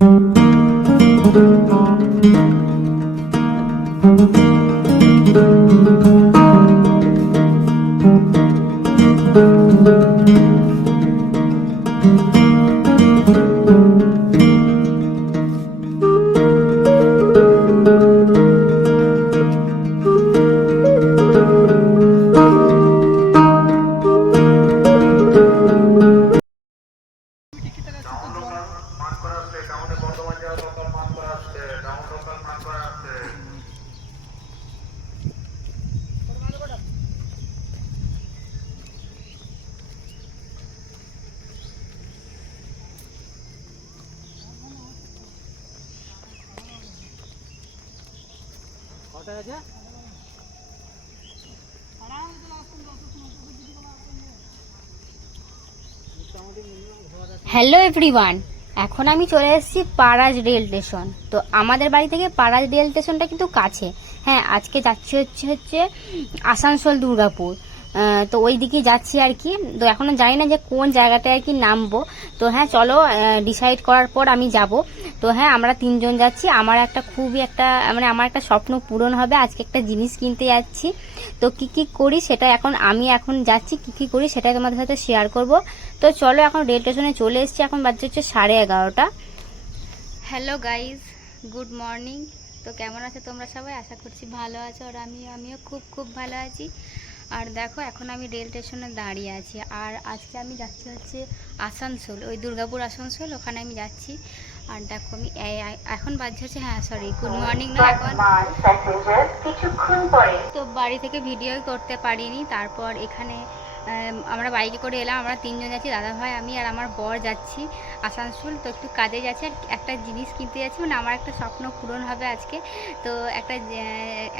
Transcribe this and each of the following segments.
Thank you. Hello everyone এখন আমি চলে এসেছি পারাজ রেল স্টেশন তো আমাদের বাড়ি থেকে পারাজ রেল স্টেশনটা কিন্তু কাছে। হ্যাঁ আজকে যাচ্ছি হচ্ছে হচ্ছে আসানসোল দুর্গাপুর তো ওই দিকেই যাচ্ছি আর কি। তো এখনও জানি না যে কোন জায়গাতে আর কি নামবো। তো হ্যাঁ চলো ডিসাইড করার পর আমি যাব। তো হ্যাঁ আমরা তিনজন যাচ্ছি। আমার একটা খুবই একটা মানে আমার একটা স্বপ্ন পূরণ হবে। আজকে একটা জিনিস কিনতে যাচ্ছি। তো কি কি করি সেটা এখন আমি এখন যাচ্ছি। কি কি করি সেটাই তোমাদের সাথে শেয়ার করব। তো চলো, এখন রেল স্টেশনে চলে এসেছি। এখন বাজছে হচ্ছে সাড়ে এগারোটা। হ্যালো গাইজ গুড মর্নিং তো কেমন আছো তোমরা সবাই? আশা করছি ভালো আছো। আর আমি আমিও খুব খুব ভালো আছি। আর দেখো এখন আমি রেল স্টেশনে দাঁড়িয়ে আছি। আর আজকে আমি যাচ্ছি হচ্ছে আসানসোল ওই দুর্গাপুর আসানসোল ওখানে আমি যাচ্ছি। আর দেখো আমি এখন বাজছে হচ্ছে হ্যাঁ সরি গুড মর্নিং না এখন। তো বাড়ি থেকে ভিডিও করতে পারিনি তারপর এখানে আমরা বাইকে করে এলাম, আমরা তিনজন যাচ্ছি, দাদা ভাই, আমি আর আমার বর যাচ্ছি আসানসোল। তো একটু কাজে যাচ্ছি আর একটা জিনিস কিনতে যাচ্ছি মানে আমার একটা স্বপ্ন পূরণ হবে আজকে। তো একটা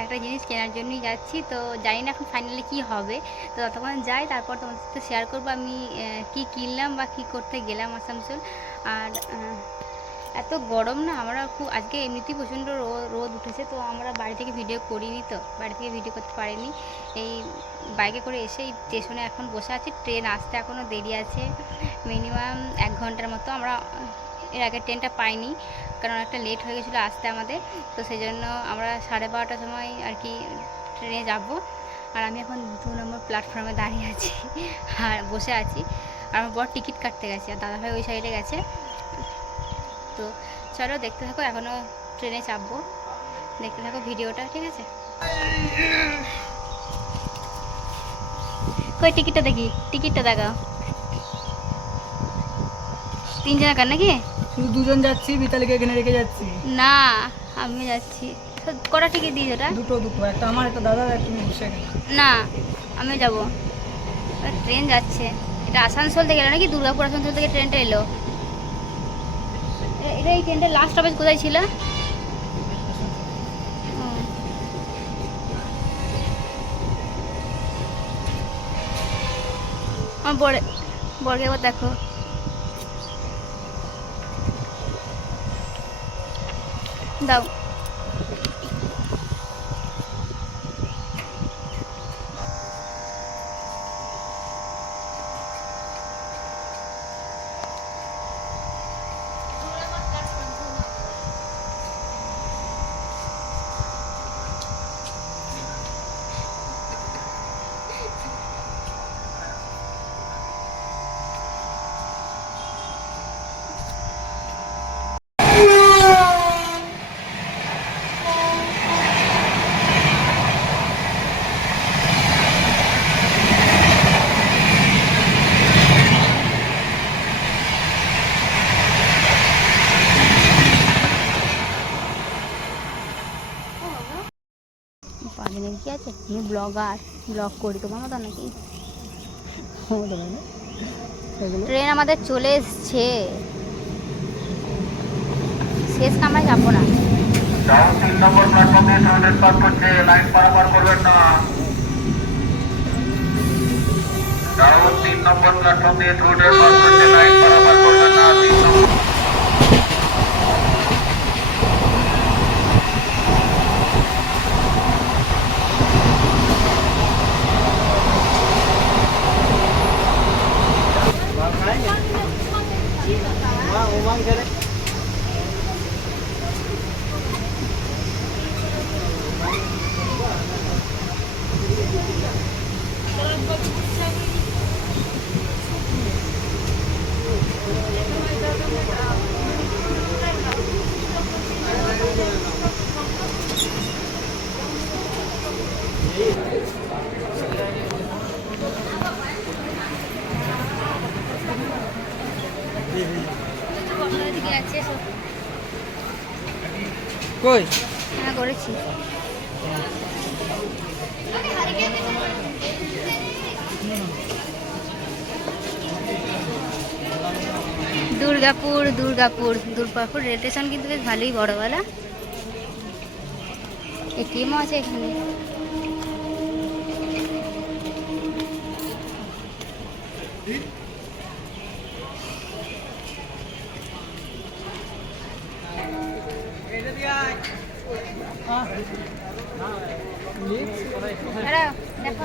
একটা জিনিস কেনার জন্যই যাচ্ছি। তো জানি না এখন ফাইনালি কি হবে। তো ততক্ষণ যাই, তারপর তোমাদের সাথে শেয়ার করব আমি কি কিনলাম বা কি করতে গেলাম আসানসোল। আর এত গরম না, আমরা খুব, আজকে এমনিতেই প্রচণ্ড রোদ উঠেছে, তো আমরা বাড়ি থেকে ভিডিও করিনি তো, বাড়ি থেকে ভিডিও করতে পারিনি। এই বাইকে করে এসে এই স্টেশনে এখন বসে আছি ট্রেন আসতে এখনও দেরি আছে। মিনিমাম এক ঘণ্টার মতো আমরা এর আগে ট্রেনটা পাইনি, কারণ একটা লেট হয়ে গেছিল আসতে আমাদের, তো সেই জন্য আমরা সাড়ে বারোটার সময় আর কি ট্রেনে যাব। আর আমি এখন দু নম্বর প্ল্যাটফর্মে দাঁড়িয়ে আছি, আর বসে আছি। আর আমার বর টিকিট কাটতে গেছে, আর দাদাভাই ওই সাইডে গেছে। তো চলো দেখতে থাকো এখনও ট্রেনে চাপবো। দেখতে থাকো ভিডিওটা ঠিক আছে? কই টিকিটটা দেখি টিকিটটা দেখাও। তিনজন কার নাকি? শুধু দুজন যাচ্ছি বিতালিকে এখানে রেখে যাচ্ছি। না আমি যাচ্ছি। কটা টিকিট দিয়েছ ওটা? দুটো দুটো একটা আমার একটা দাদা তুমি বসে না আমি যাব। ট্রেন যাচ্ছে। এটা আসানসোল থেকে এলো নাকি? দুর্গাপুর আসানসোল থেকে ট্রেনটা এলো? এটা এই ট্রেনটা লাস্ট স্টপেজ কোথায় ছিল। আমার বড় বড়কে দেখো। দাও পাঁচ মিনিট কি আছে আমি ব্লগার, ব্লগ করি, তোমার মতো নাকি? ট্রেন আমাদের চলে এসছে। শেষ কামরায় যাব না। তিন নম্বর পার করছে লাইন করবেন না। তিন নম্বর পার করছে line umang ka rin. Thank you. কই? হ্যাঁ করেছি। দুর্গাপুর দুর্গাপুর দুর্গাপুর রেল স্টেশন কিন্তু বেশ ভালোই বড় বলা এটিএমও আছে এখানে। দাঁড়াও, দেখো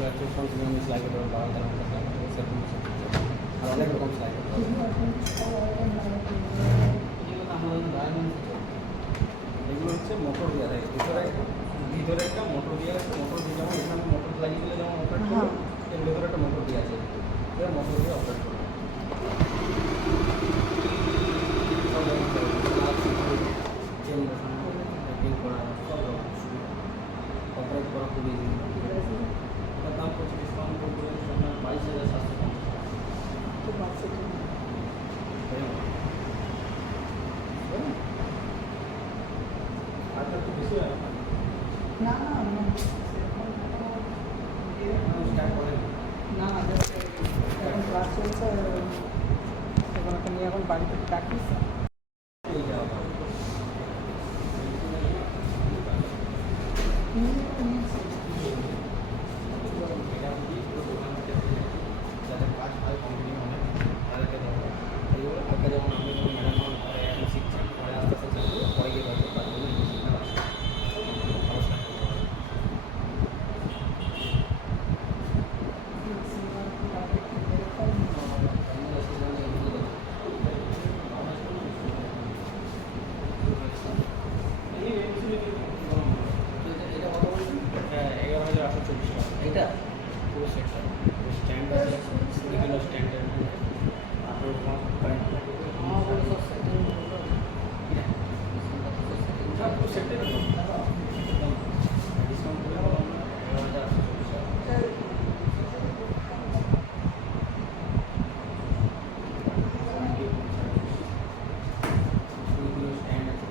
যেগুলো একটা ফ্রন্ট আমি স্লাইড করে বাবা তার সেরকম আর অনেক রকম স্লাইড এগুলো হচ্ছে মোটর দেওয়া থাকে ভিতরে ভিতরে একটা মোটর দেওয়া আছে মোটর দিয়ে যেমন এখানে মোটর লাগিয়ে দিলে যেমন অপারেট করবে এর ভেতরে একটা মোটর দেওয়া আছে মোটর দিয়ে অপারেট বসানো প্যাকিং করা সব অপারেট করা খুবই ইজি এটার দাম পড়ছে ডিসকাউন্ট করতে আপনার বাইশ হাজার সাতশো পঞ্চাশ আচ্ছা একটু বেশি হয় না না না স্ট্যান্ড করেন না না just এখন ক্লাস চলছে এখন একটা নিয়ে এখন বাড়িতে প্র্যাকটিস এই যাওয়া এটা যদি পুরো দোকান থেকে যাদের কাজ হয় কম্পিউটার অনেক তাদেরকে দেওয়া হয় এইগুলো হালকা যেমন আমি যেমন ম্যাডাম পরে এখন শিখছেন পরে আস্তে আস্তে চাকরি পরে গিয়ে হয়তো কাজগুলো শিখতে পারছে ভালো start করতে পারবে। এগারো হাজার আটশো চল্লিশ টাকা এটা পুরো সেটটা স্ট্যান্ড আছে কুড়ি কিলো স্ট্যান্ডের আঠেরো পাঁচ পয়েন্ট পুরো সেটের ডিসকাউন্ট করে এগারো হাজার আটশো চল্লিশ টাকা কুড়ি কিলো স্ট্যান্ড আছে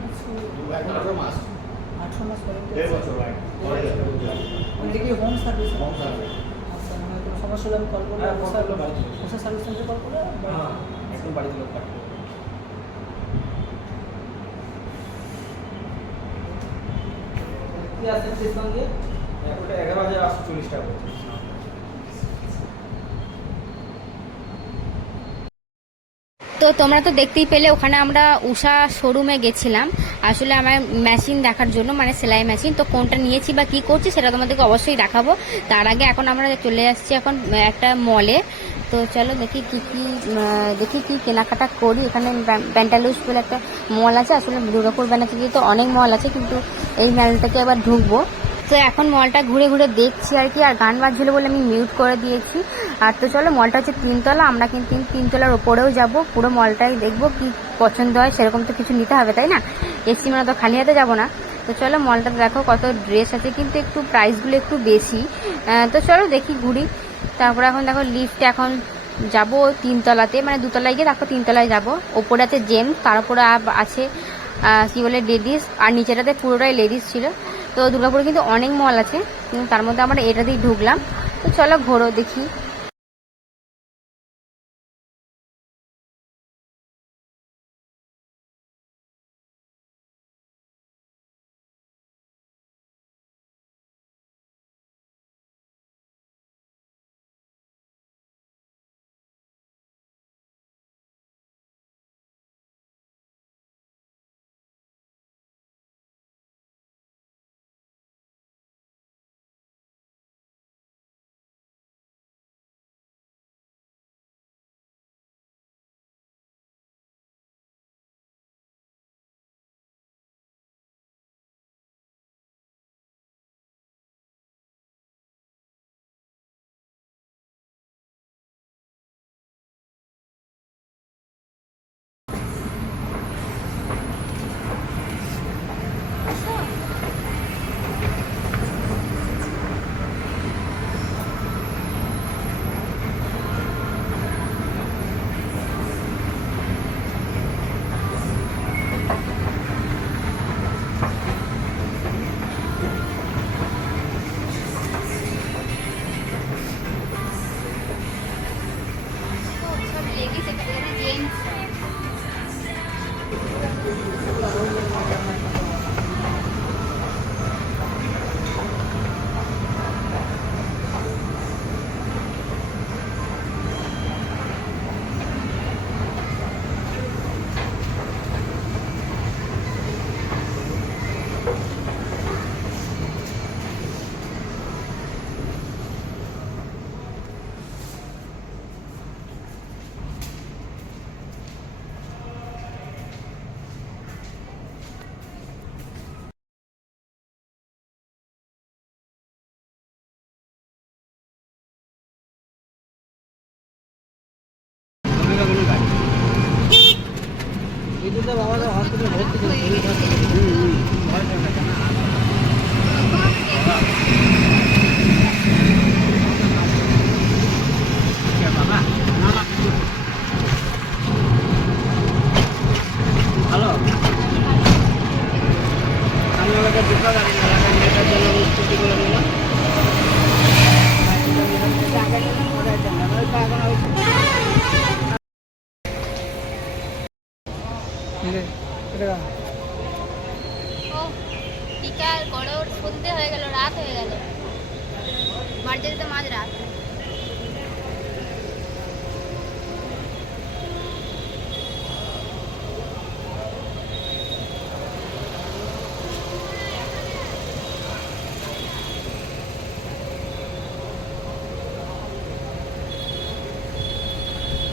একটা ওয়ারেন্টি আঠারো মাস ওয়ারেন্টি কি হোম সার্ভিস সমস্যা হলে আমি কল করলে call করলে বাড়ি চলে ওষুধ সার্ভিস সেন্টারে কল করলে একদম বাড়িতে লোক কাটবে কি আছে ডিসকাউন্ট এগারো হাজার আটশো চল্লিশ টাকা। তো তোমরা তো দেখতেই পেলে, ওখানে আমরা উষা শোরুমে গেছিলাম। আসলে আমার মেশিন দেখার জন্য মানে সেলাই মেশিন তো কোনটা নিয়েছি বা কি করছি সেটা তোমাদেরকে অবশ্যই দেখাবো। তার আগে এখন আমরা চলে আসছি এখন একটা মলে তো চলো দেখি কি কি দেখি কি কেনাকাটা করি। এখানে প্যান্টালুস বলে একটা মল আছে, আসলে দুর্গাপুর ব্যানার্জি তো অনেক মল আছে, কিন্তু এই মলটাকে এবার ঢুকবো। তো এখন মলটা ঘুরে ঘুরে দেখছি আর কি, আর গান বাজছিল বলে আমি মিউট করে দিয়েছি। আর তো চলো, মলটা হচ্ছে তিনতলা, আমরা কিন্তু তিন- তিনতলার ওপরেও যাব, পুরো মলটাই দেখব কি পছন্দ হয়, সেরকম তো কিছু নিতে হবে, তাই না? এসছি মানে তো খালি হাতে যাব না। তো চলো, মলটা দেখো কত ড্রেস আছে, কিন্তু একটু প্রাইসগুলো একটু বেশি। তো চলো দেখি, ঘুরি। তারপর এখন দেখো লিফট এখন যাব তিনতলাতে মানে দুতলায় গিয়ে তারপর তিনতলায় যাব। ওপরে আছে জেমস তার উপরে আছে কি বলে লেডিস আর নিচেটাতে পুরোটাই লেডিস ছিল। তো দুর্গাপুরে কিন্তু অনেক মল আছে, কিন্তু তার মধ্যে আমরা এটাতেই ঢুকলাম। তো চলো ঘোরো দেখি। বিদ্যুতের বাবা হসপিটাল ভর্তি করে ভালো আমি আমাকে দুটো গাড়ি নিলাম একটা মেয়েটার জন্য আমি স্কুটি করে নিলাম আগে নিলাম ওটার জন্য ওই তো এখন ওই এটা ও বিকাল বড় সন্ধে হয়ে গেল রাত হয়ে গেল। বাড়ি যেতে মাঝ রাত।